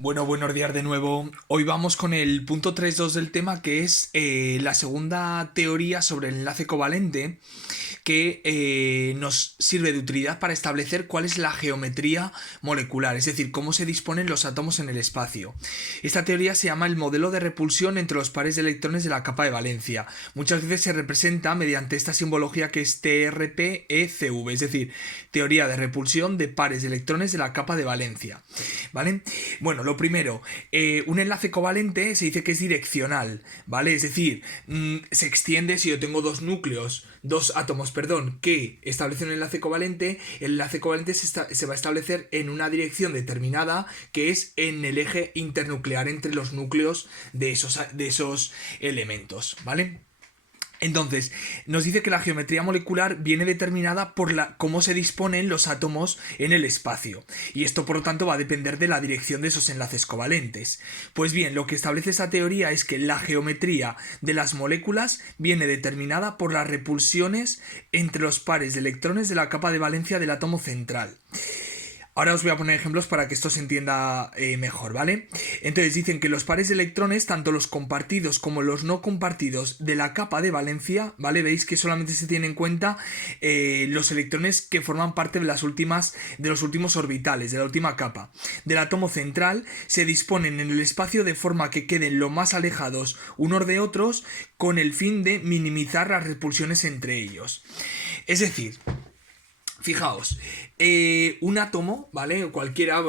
Bueno, buenos días de nuevo. Hoy vamos con el punto 3.2 del tema, que es la segunda teoría sobre el enlace covalente, que nos sirve de utilidad para establecer cuál es la geometría molecular, es decir, cómo se disponen los átomos en el espacio. Esta teoría se llama el modelo de repulsión entre los pares de electrones de la capa de valencia. Muchas veces se representa mediante esta simbología que es TRPECV, es decir, teoría de repulsión de pares de electrones de la capa de valencia. ¿Vale? Bueno, lo primero, un enlace covalente se dice que es direccional, ¿vale? Es decir, se extiende si yo tengo dos átomos, perdón, que establecen un enlace covalente, el enlace covalente se va a establecer en una dirección determinada, que es en el eje internuclear entre los núcleos de esos elementos, ¿vale? Entonces, nos dice que la geometría molecular viene determinada por cómo se disponen los átomos en el espacio, y esto por lo tanto va a depender de la dirección de esos enlaces covalentes. Pues bien, lo que establece esta teoría es que la geometría de las moléculas viene determinada por las repulsiones entre los pares de electrones de la capa de valencia del átomo central. Ahora os voy a poner ejemplos para que esto se entienda mejor, ¿vale? Entonces dicen que los pares de electrones, tanto los compartidos como los no compartidos de la capa de valencia, ¿vale? Veis que solamente se tienen en cuenta los electrones que forman parte de los últimos orbitales, de la última capa. Del átomo central se disponen en el espacio de forma que queden lo más alejados unos de otros, con el fin de minimizar las repulsiones entre ellos. Es decir, fijaos, un átomo, ¿vale? Cualquiera,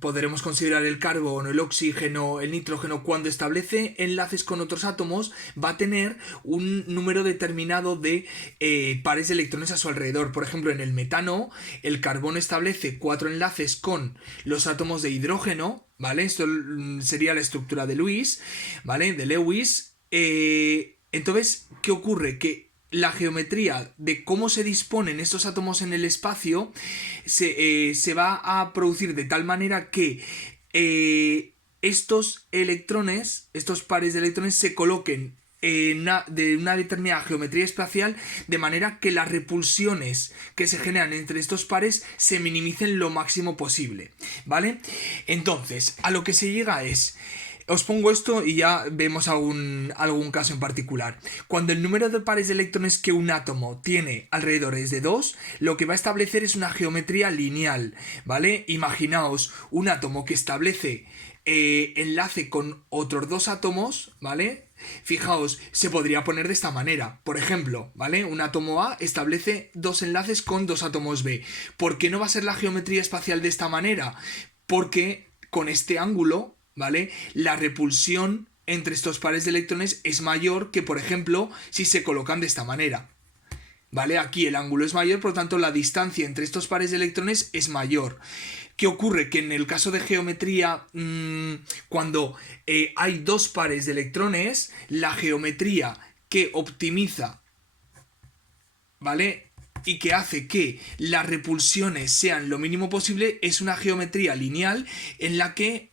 podremos considerar el carbono, el oxígeno, el nitrógeno, cuando establece enlaces con otros átomos, va a tener un número determinado de pares de electrones a su alrededor. Por ejemplo, en el metano, el carbono establece 4 enlaces con los átomos de hidrógeno, ¿vale? Esto sería la estructura de Lewis, ¿vale? De Lewis. Entonces, ¿qué ocurre? Que la geometría de cómo se disponen estos átomos en el espacio se va a producir de tal manera que estos electrones, estos pares de electrones, se coloquen de una determinada geometría espacial, de manera que las repulsiones que se generan entre estos pares se minimicen lo máximo posible, ¿vale? Entonces, a lo que se llega es... Os pongo esto y ya vemos algún caso en particular. Cuando el número de pares de electrones que un átomo tiene alrededor es de 2, lo que va a establecer es una geometría lineal, ¿vale? Imaginaos un átomo que establece enlace con otros dos átomos, ¿vale? Fijaos, se podría poner de esta manera. Por ejemplo, ¿vale? Un átomo A establece dos enlaces con dos átomos B. ¿Por qué no va a ser la geometría espacial de esta manera? Porque con este ángulo, ¿vale? La repulsión entre estos pares de electrones es mayor que, por ejemplo, si se colocan de esta manera. ¿Vale? Aquí el ángulo es mayor, por lo tanto la distancia entre estos pares de electrones es mayor. ¿Qué ocurre? Que en el caso de geometría, cuando hay dos pares de electrones, la geometría que optimiza, ¿vale?, y que hace que las repulsiones sean lo mínimo posible, es una geometría lineal en la que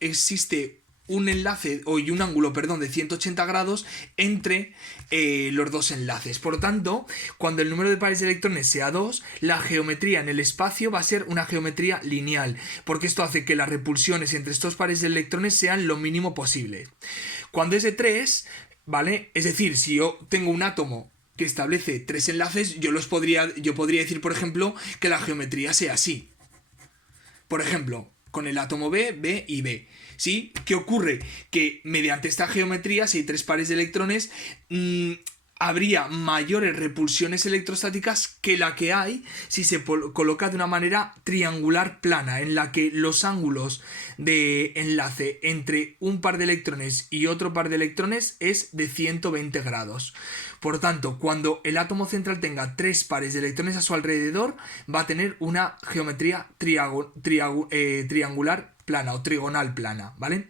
existe un enlace y un ángulo, perdón, de 180 grados entre los dos enlaces. Por lo tanto, cuando el número de pares de electrones sea 2, la geometría en el espacio va a ser una geometría lineal, porque esto hace que las repulsiones entre estos pares de electrones sean lo mínimo posible. Cuando es de 3, ¿vale? Es decir, si yo tengo un átomo que establece 3 enlaces, yo podría decir, por ejemplo, que la geometría sea así. Por ejemplo, con el átomo B, B y B. ¿Sí? ¿Qué ocurre? Que mediante esta geometría, si hay 3 pares de electrones, habría mayores repulsiones electrostáticas que la que hay si se coloca de una manera triangular plana, en la que los ángulos de enlace entre un par de electrones y otro par de electrones es de 120 grados. Por tanto, cuando el átomo central tenga 3 pares de electrones a su alrededor, va a tener una geometría triangular plana o trigonal plana, ¿vale?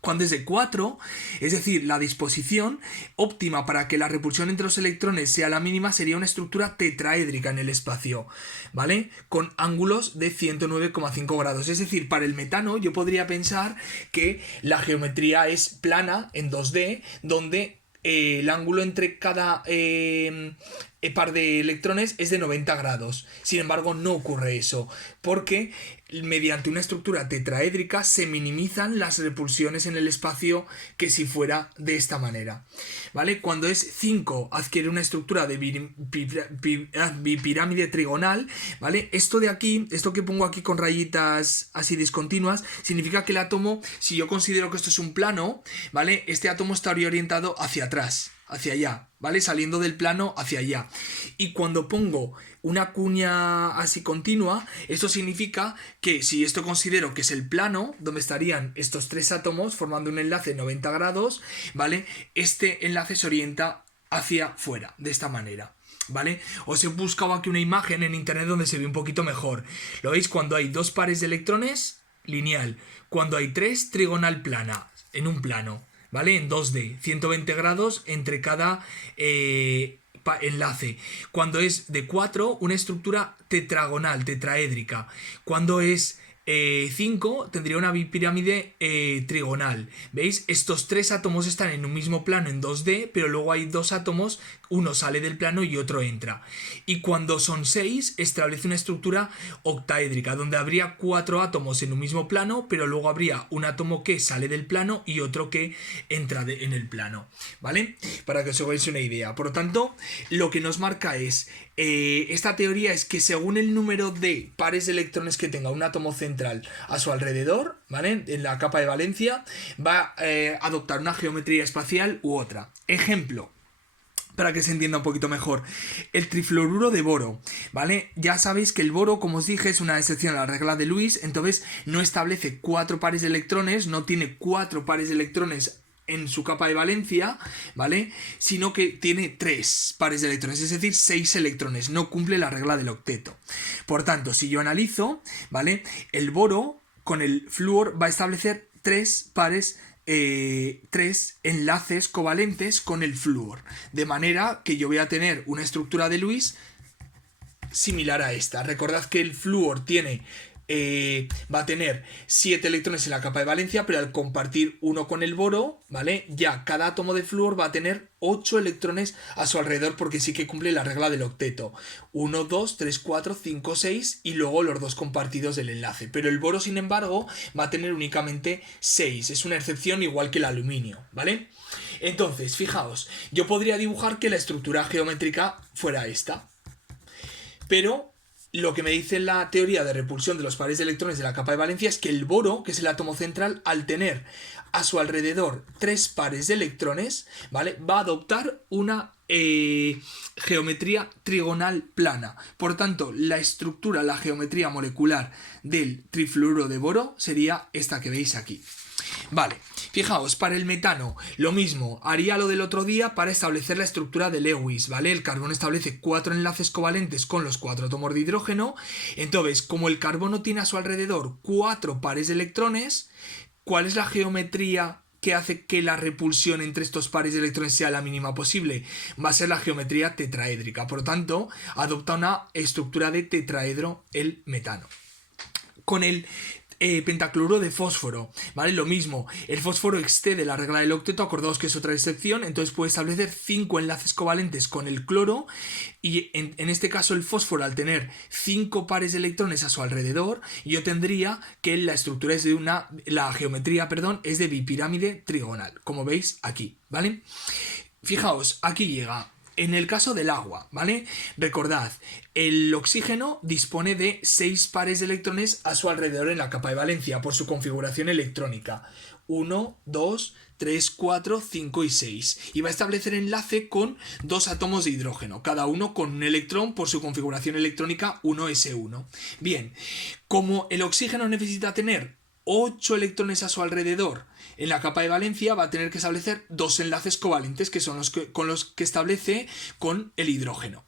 Cuando es de 4, es decir, la disposición óptima para que la repulsión entre los electrones sea la mínima sería una estructura tetraédrica en el espacio, ¿vale? Con ángulos de 109,5 grados. Es decir, para el metano yo podría pensar que la geometría es plana en 2D, donde el ángulo entre cada par de electrones es de 90 grados. Sin embargo, no ocurre eso, porque mediante una estructura tetraédrica se minimizan las repulsiones en el espacio que si fuera de esta manera. ¿Vale? Cuando es 5 adquiere una estructura de bipirámide trigonal, ¿vale? Esto de aquí, esto que pongo aquí con rayitas así discontinuas, significa que el átomo, si yo considero que esto es un plano, ¿vale? Este átomo estaría orientado hacia atrás, hacia allá, ¿vale? Saliendo del plano hacia allá. Y cuando pongo una cuña así continua, esto significa que si esto considero que es el plano donde estarían estos tres átomos formando un enlace 90 grados, ¿vale? Este enlace se orienta hacia fuera, de esta manera, ¿vale? Os he buscado aquí una imagen en internet donde se ve un poquito mejor. ¿Lo veis? Cuando hay dos pares de electrones, lineal. Cuando hay tres, trigonal plana, en un plano, ¿vale? En 2D, 120 grados entre cada enlace. Cuando es de 4, una estructura tetragonal, tetraédrica. Cuando es 5, tendría una bipirámide trigonal. ¿Veis? Estos tres átomos están en un mismo plano en 2D, pero luego hay dos átomos, uno sale del plano y otro entra. Y cuando son 6, establece una estructura octaédrica, donde habría 4 átomos en un mismo plano, pero luego habría un átomo que sale del plano y otro que entra en el plano. ¿Vale? Para que os hagáis una idea. Por lo tanto, lo que nos marca es esta teoría es que según el número de pares de electrones que tenga un átomo central a su alrededor, ¿vale? En la capa de valencia, va a adoptar una geometría espacial u otra. Ejemplo, para que se entienda un poquito mejor, el trifluoruro de boro, ¿vale? Ya sabéis que el boro, como os dije, es una excepción a la regla de Lewis, entonces no establece 4 pares de electrones, no tiene 4 pares de electrones en su capa de valencia, ¿vale? Sino que tiene 3 pares de electrones, es decir, 6 electrones, no cumple la regla del octeto. Por tanto, si yo analizo, ¿vale? El boro con el flúor va a establecer 3 pares 3 enlaces covalentes con el flúor, de manera que yo voy a tener una estructura de Lewis similar a esta. Recordad que el flúor tiene va a tener 7 electrones en la capa de valencia, pero al compartir uno con el boro, ¿vale? Ya cada átomo de flúor va a tener 8 electrones a su alrededor, porque sí que cumple la regla del octeto. 1, 2, 3, 4, 5, 6 y luego los dos compartidos del enlace. Pero el boro, sin embargo, va a tener únicamente 6. Es una excepción igual que el aluminio, ¿vale? Entonces, fijaos, yo podría dibujar que la estructura geométrica fuera esta, pero lo que me dice la teoría de repulsión de los pares de electrones de la capa de valencia es que el boro, que es el átomo central, al tener a su alrededor 3 pares de electrones, ¿vale? Va a adoptar una geometría trigonal plana. Por tanto, la estructura, la geometría molecular del trifluoruro de boro sería esta que veis aquí. Vale, fijaos, para el metano, lo mismo, haría lo del otro día para establecer la estructura de Lewis, ¿vale? El carbono establece 4 enlaces covalentes con los 4 átomos de hidrógeno, entonces, como el carbono tiene a su alrededor 4 pares de electrones, ¿cuál es la geometría que hace que la repulsión entre estos pares de electrones sea la mínima posible? Va a ser la geometría tetraédrica, por lo tanto, adopta una estructura de tetraedro el metano. Con el pentacloruro de fósforo, ¿vale? Lo mismo, el fósforo excede la regla del octeto, acordaos que es otra excepción, entonces puede establecer 5 enlaces covalentes con el cloro y en este caso el fósforo, al tener 5 pares de electrones a su alrededor, yo tendría que la estructura es de la geometría, perdón, es de bipirámide trigonal, como veis aquí, ¿vale? Fijaos, aquí llega. En el caso del agua, ¿vale? Recordad, el oxígeno dispone de 6 pares de electrones a su alrededor en la capa de valencia por su configuración electrónica. 1, 2, 3, 4, 5 y 6. Y va a establecer enlace con 2 átomos de hidrógeno, cada uno con un electrón por su configuración electrónica 1s1. Bien, como el oxígeno necesita tener 8 electrones a su alrededor en la capa de valencia, va a tener que establecer 2 enlaces covalentes, que son con los que establece con el hidrógeno.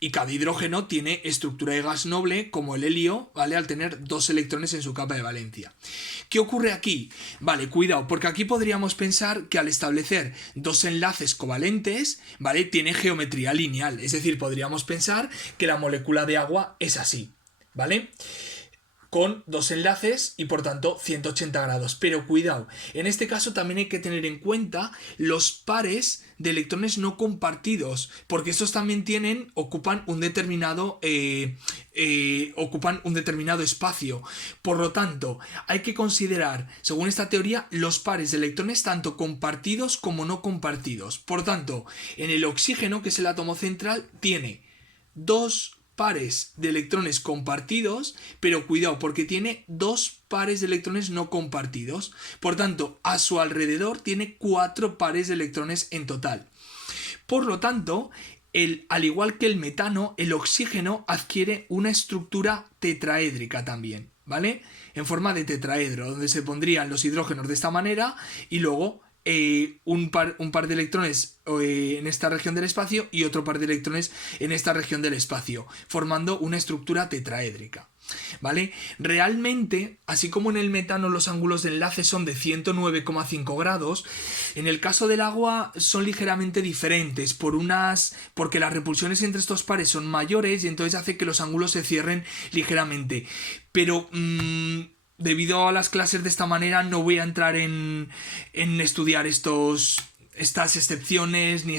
Y cada hidrógeno tiene estructura de gas noble, como el helio, ¿vale? Al tener 2 electrones en su capa de valencia. ¿Qué ocurre aquí? Vale, cuidado, porque aquí podríamos pensar que al establecer 2 enlaces covalentes, ¿vale? Tiene geometría lineal. Es decir, podríamos pensar que la molécula de agua es así, ¿vale? con dos enlaces y por tanto 180 grados. Pero cuidado, en este caso también hay que tener en cuenta los pares de electrones no compartidos, porque estos también ocupan un determinado espacio. Por lo tanto, hay que considerar, según esta teoría, los pares de electrones tanto compartidos como no compartidos. Por tanto, en el oxígeno, que es el átomo central, tiene dos pares de electrones compartidos, pero cuidado porque tiene dos pares de electrones no compartidos. Por tanto, a su alrededor tiene 4 pares de electrones en total. Por lo tanto, al igual que el metano, el oxígeno adquiere una estructura tetraédrica también, ¿vale? En forma de tetraedro, donde se pondrían los hidrógenos de esta manera y luego un par de electrones en esta región del espacio y otro par de electrones en esta región del espacio, formando una estructura tetraédrica, ¿vale? Realmente, así como en el metano los ángulos de enlace son de 109,5 grados, en el caso del agua son ligeramente diferentes porque las repulsiones entre estos pares son mayores y entonces hace que los ángulos se cierren ligeramente. Pero debido a las clases de esta manera no voy a entrar en estudiar estas excepciones ni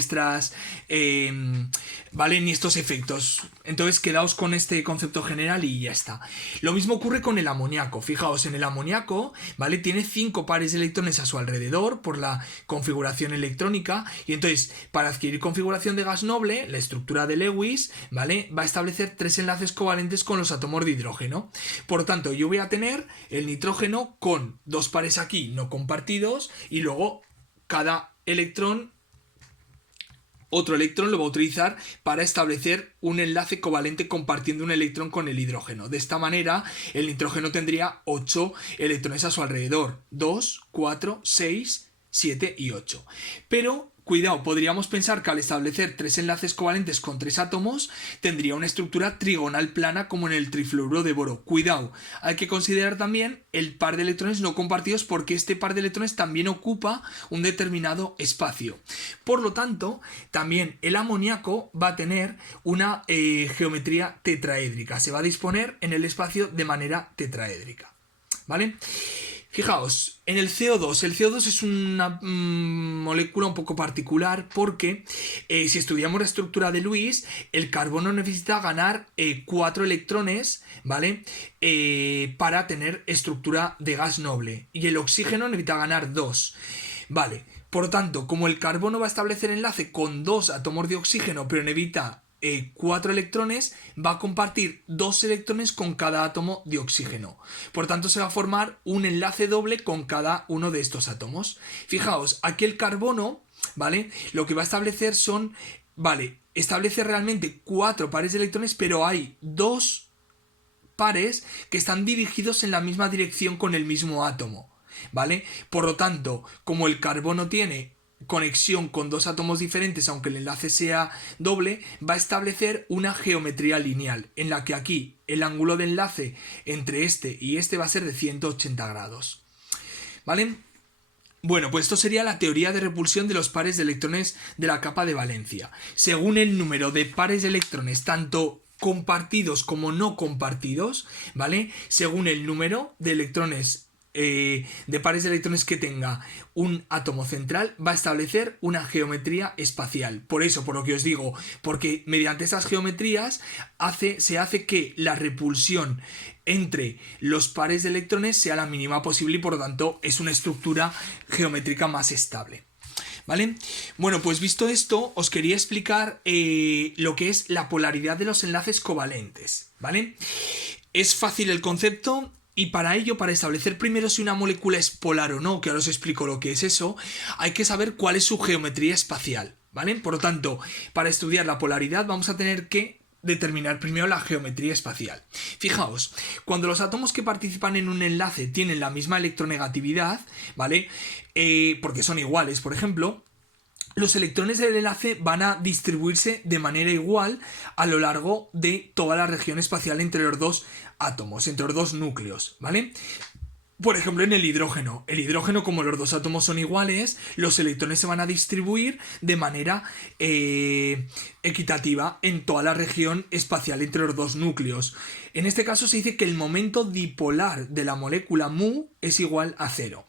¿vale? Ni estos efectos. Entonces quedaos con este concepto general y ya está. Lo mismo ocurre con el amoníaco. Fijaos, en el amoníaco, ¿vale? Tiene 5 pares de electrones a su alrededor por la configuración electrónica y entonces para adquirir configuración de gas noble, la estructura de Lewis, ¿vale? Va a establecer 3 enlaces covalentes con los átomos de hidrógeno. Por tanto, yo voy a tener el nitrógeno con 2 pares aquí no compartidos y luego cada otro electrón lo va a utilizar para establecer un enlace covalente compartiendo un electrón con el hidrógeno. De esta manera, el nitrógeno tendría 8 electrones a su alrededor. 2, 4, 6, 7 y 8. Pero cuidado, podríamos pensar que al establecer 3 enlaces covalentes con 3 átomos, tendría una estructura trigonal plana como en el trifluoruro de boro. Cuidado, hay que considerar también el par de electrones no compartidos porque este par de electrones también ocupa un determinado espacio. Por lo tanto, también el amoníaco va a tener una geometría tetraédrica. Se va a disponer en el espacio de manera tetraédrica, ¿vale? Fijaos, en el CO2 es una molécula un poco particular porque si estudiamos la estructura de Lewis, el carbono necesita ganar 4 electrones, ¿vale? Para tener estructura de gas noble y el oxígeno necesita ganar 2, ¿vale? Por lo tanto, como el carbono va a establecer enlace con 2 átomos de oxígeno pero necesita 4 electrones, va a compartir 2 electrones con cada átomo de oxígeno. Por tanto, se va a formar un enlace doble con cada uno de estos átomos. Fijaos, aquí el carbono, ¿vale? Lo que va a establecer establece realmente 4 pares de electrones, pero hay 2 pares que están dirigidos en la misma dirección con el mismo átomo, ¿vale? Por lo tanto, como el carbono tiene conexión con 2 átomos diferentes, aunque el enlace sea doble, va a establecer una geometría lineal, en la que aquí el ángulo de enlace entre este y este va a ser de 180 grados. ¿Vale? Bueno, pues esto sería la teoría de repulsión de los pares de electrones de la capa de valencia. Según el número de pares de electrones, tanto compartidos como no compartidos, ¿vale? Según el número de electrones de pares de electrones que tenga un átomo central, va a establecer una geometría espacial. Por eso, por lo que os digo, porque mediante esas geometrías se hace que la repulsión entre los pares de electrones sea la mínima posible y por lo tanto es una estructura geométrica más estable. ¿Vale? Bueno, pues visto esto, os quería explicar lo que es la polaridad de los enlaces covalentes, ¿vale? Es fácil el concepto. Y para ello, para establecer primero si una molécula es polar o no, que ahora os explico lo que es eso, hay que saber cuál es su geometría espacial, ¿vale? Por lo tanto, para estudiar la polaridad vamos a tener que determinar primero la geometría espacial. Fijaos, cuando los átomos que participan en un enlace tienen la misma electronegatividad, ¿vale? Porque son iguales, por ejemplo, los electrones del enlace van a distribuirse de manera igual a lo largo de toda la región espacial entre los dos átomos, entre los dos núcleos, ¿vale? Por ejemplo, en el hidrógeno, como los dos átomos son iguales, los electrones se van a distribuir de manera equitativa en toda la región espacial entre los dos núcleos. En este caso se dice que el momento dipolar de la molécula mu es igual a 0.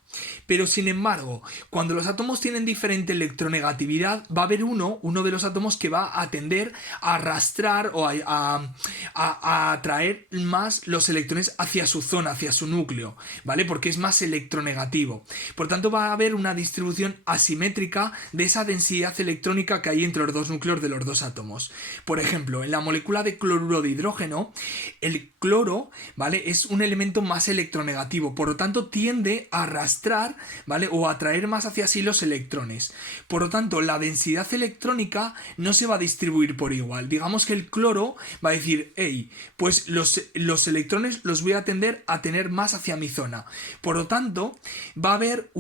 Pero sin embargo, cuando los átomos tienen diferente electronegatividad, va a haber uno de los átomos que va a tender a arrastrar o a atraer más los electrones hacia su zona, hacia su núcleo, ¿vale? Porque es más electronegativo. Por tanto, va a haber una distribución asimétrica de esa densidad electrónica que hay entre los dos núcleos de los dos átomos. Por ejemplo, en la molécula de cloruro de hidrógeno, el cloro, ¿vale?, es un elemento más electronegativo, por lo tanto tiende a arrastrar, ¿vale?, o a atraer más hacia sí los electrones. Por lo tanto, la densidad electrónica no se va a distribuir por igual. Digamos que el cloro va a decir, hey, pues los electrones los voy a tender a tener más hacia mi zona. Por lo tanto, va a haber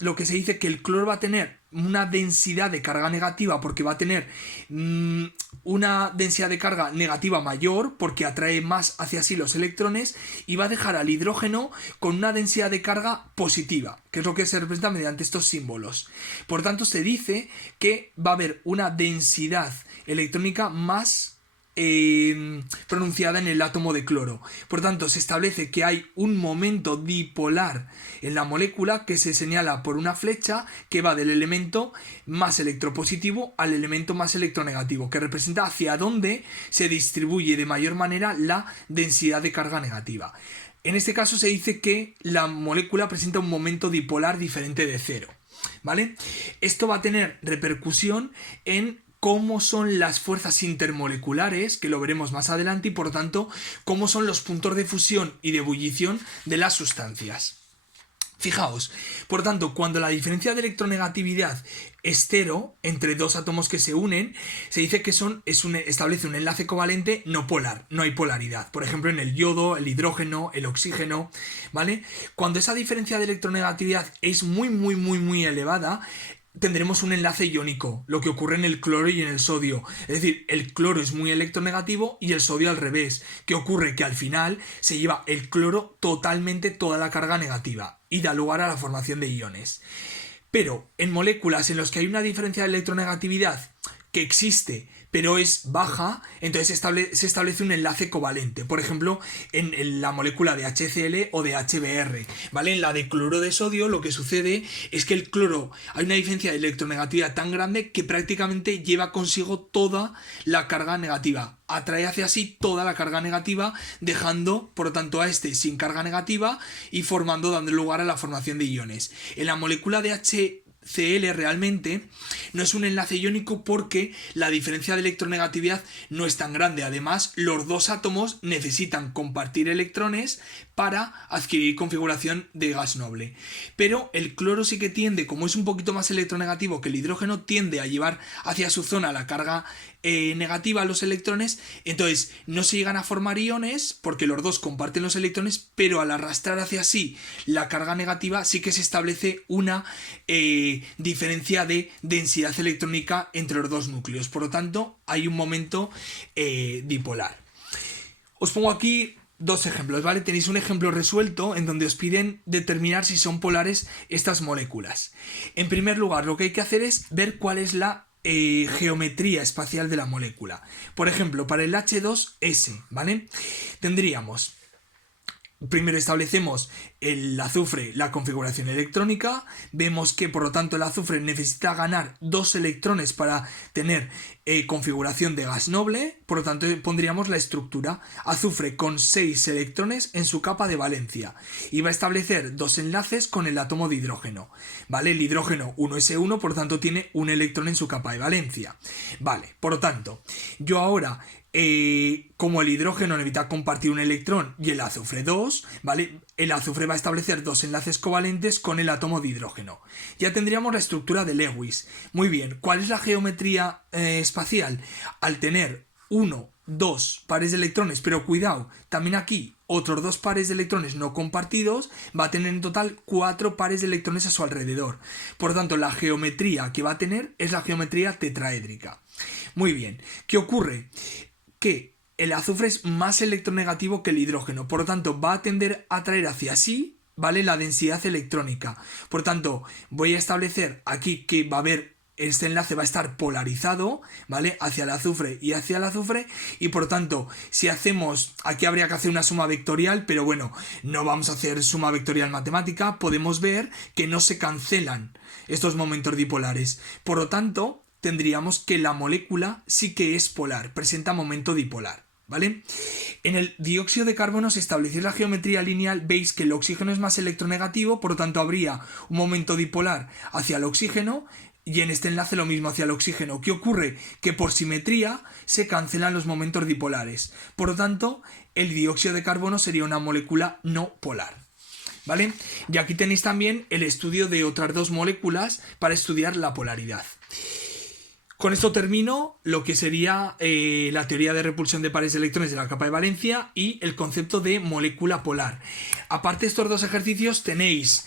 lo que se dice que el cloro va a tener una densidad de carga negativa porque va a tener una densidad de carga negativa mayor porque atrae más hacia sí los electrones, y va a dejar al hidrógeno con una densidad de carga positiva, que es lo que se representa mediante estos símbolos. Por tanto, se dice que va a haber una densidad electrónica más pronunciada en el átomo de cloro. Por tanto, se establece que hay un momento dipolar en la molécula que se señala por una flecha que va del elemento más electropositivo al elemento más electronegativo, que representa hacia dónde se distribuye de mayor manera la densidad de carga negativa. En este caso se dice que la molécula presenta un momento dipolar diferente de 0, ¿vale? Esto va a tener repercusión en cómo son las fuerzas intermoleculares, que lo veremos más adelante, y por tanto, cómo son los puntos de fusión y de ebullición de las sustancias. Fijaos, por tanto, cuando la diferencia de electronegatividad es 0 entre dos átomos que se unen, se dice que establece un enlace covalente no polar, no hay polaridad. Por ejemplo, en el yodo, el hidrógeno, el oxígeno, ¿vale? Cuando esa diferencia de electronegatividad es muy elevada, tendremos un enlace iónico, lo que ocurre en el cloro y en el sodio. Es decir, el cloro es muy electronegativo y el sodio al revés. ¿Qué ocurre? Que al final se lleva el cloro totalmente toda la carga negativa y da lugar a la formación de iones. Pero en moléculas en las que hay una diferencia de electronegatividad que existe pero es baja, entonces se establece un enlace covalente. Por ejemplo, en la molécula de HCl o de HBr, ¿vale? En la de cloro de sodio lo que sucede es que el cloro, hay una diferencia de electronegatividad tan grande que prácticamente lleva consigo toda la carga negativa. Atrae hacia sí toda la carga negativa, dejando, por lo tanto, a este sin carga negativa y dando lugar a la formación de iones. En la molécula de HCl realmente no es un enlace iónico porque la diferencia de electronegatividad no es tan grande. Además, los dos átomos necesitan compartir electrones para adquirir configuración de gas noble. Pero el cloro sí que tiende, como es un poquito más electronegativo que el hidrógeno, tiende a llevar hacia su zona la carga negativa a los electrones, entonces no se llegan a formar iones porque los dos comparten los electrones, pero al arrastrar hacia sí la carga negativa sí que se establece una diferencia de densidad electrónica entre los dos núcleos. Por lo tanto, hay un momento dipolar. Os pongo aquí dos ejemplos, ¿vale? Tenéis un ejemplo resuelto en donde os piden determinar si son polares estas moléculas. En primer lugar, lo que hay que hacer es ver cuál es la geometría espacial de la molécula. Por ejemplo, para el H2S, ¿vale? Tendríamos, primero establecemos el azufre, la configuración electrónica, vemos que por lo tanto el azufre necesita ganar 2 electrones para tener configuración de gas noble, por lo tanto pondríamos la estructura azufre con 6 electrones en su capa de valencia y va a establecer 2 enlaces con el átomo de hidrógeno, ¿vale? El hidrógeno 1s1 por lo tanto tiene un electrón en su capa de valencia, ¿vale? Por lo tanto, yo ahora como el hidrógeno necesita compartir un electrón y el azufre 2, ¿vale? El azufre va a establecer 2 enlaces covalentes con el átomo de hidrógeno. Ya tendríamos la estructura de Lewis. Muy bien, ¿cuál es la geometría espacial? Al tener 2 pares de electrones, pero cuidado, también aquí otros 2 pares de electrones no compartidos, va a tener en total 4 pares de electrones a su alrededor. Por lo tanto, la geometría que va a tener es la geometría tetraédrica. Muy bien, ¿qué ocurre? Que el azufre es más electronegativo que el hidrógeno, por lo tanto va a tender a atraer hacia sí, ¿vale?, la densidad electrónica. Por tanto, voy a establecer aquí que va a haber este enlace va a estar polarizado, ¿vale? Hacia el azufre y hacia el azufre, y por tanto, si hacemos, aquí habría que hacer una suma vectorial, pero bueno, no vamos a hacer suma vectorial matemática, podemos ver que no se cancelan estos momentos dipolares. Por lo tanto, tendríamos que la molécula sí que es polar, presenta momento dipolar, ¿vale? En el dióxido de carbono, si establecéis la geometría lineal, veis que el oxígeno es más electronegativo, por lo tanto habría un momento dipolar hacia el oxígeno, y en este enlace lo mismo hacia el oxígeno. ¿Qué ocurre? Que por simetría se cancelan los momentos dipolares. Por lo tanto, el dióxido de carbono sería una molécula no polar, ¿vale? Y aquí tenéis también el estudio de otras dos moléculas para estudiar la polaridad. Con esto termino lo que sería la teoría de repulsión de pares de electrones de la capa de valencia y el concepto de molécula polar. Aparte de estos dos ejercicios tenéis,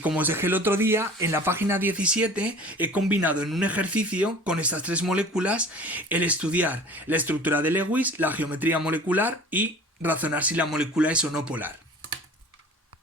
como os dejé el otro día, en la página 17 he combinado en un ejercicio con estas tres moléculas el estudiar la estructura de Lewis, la geometría molecular y razonar si la molécula es o no polar.